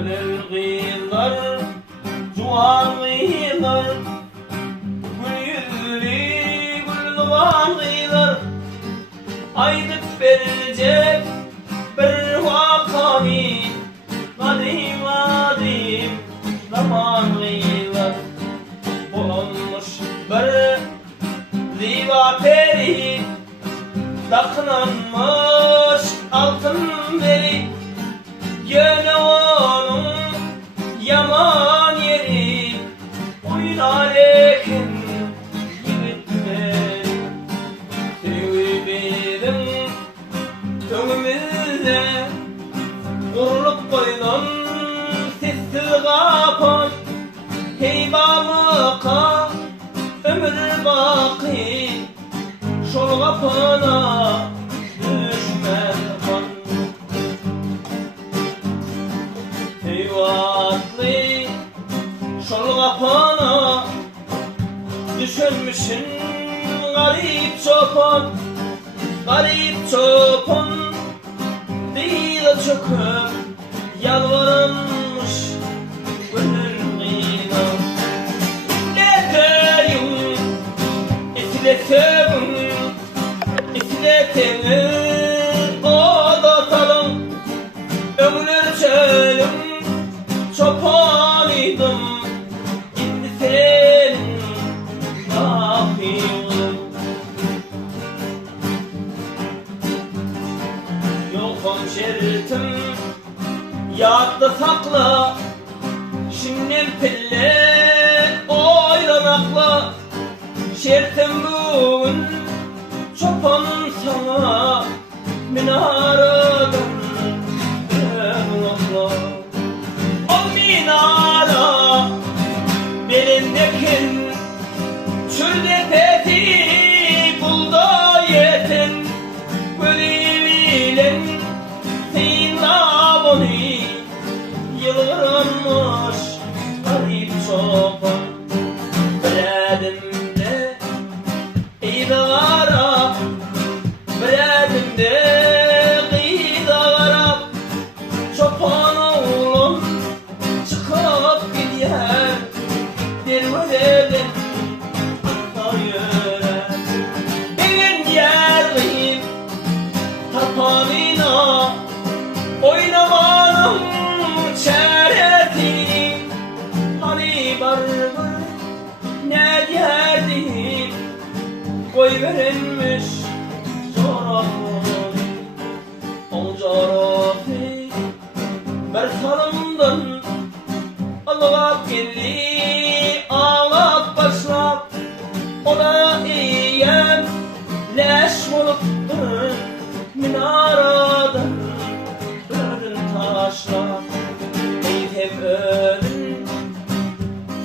Güler kıyılar, cuvan kıyılar, gül yüzlü gül duvan kıyılar. Aydıp verecek bir vakami, kadim kadim zaman kıyılar. Bulunmuş bir riva peri, taklanmış altın beri. Gene onun yaman yeri, oyna lekin gitme. Tevbedim önümüzde, kurulup koynan sessiz kapan. Heybamıka ömür baki, şol kapına düşmez kan. Heyvatlı şol kapına düşürmüşsün garip çoban. Garip çoban değil çöküp yalvarılmış gönül kıyına. Ne diyeyim isletelim, isletelim odatalım. Ömür çölüm çobanıydım, şimdi senin dahilin. Yokum şeritim yadda sakla, şimdi pille oylanakla. Şeritim bugün çobanın sana minaradan bırakla. O minara belindekin çölde peti bulda yetin. Gülüyle senin lavını yıldırmış garip çoban. Beredimde idara, beredimde idara. Çoban oğlum çıkıp gidiyor derveden arka yöre. Benim yerim tapanına, oynamanın çaresi. Hani barbar ne derdim, koy verilmiş sorafı. Oncarafı bir sarımdan alıp geldi, ağlap başlap. Ona iyiyem leş oluptun minaradan örün taşlap. Eytep önün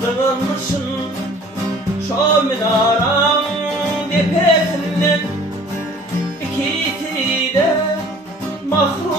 sığınmışsın şu minaran tepesinden. İkisi de mahrum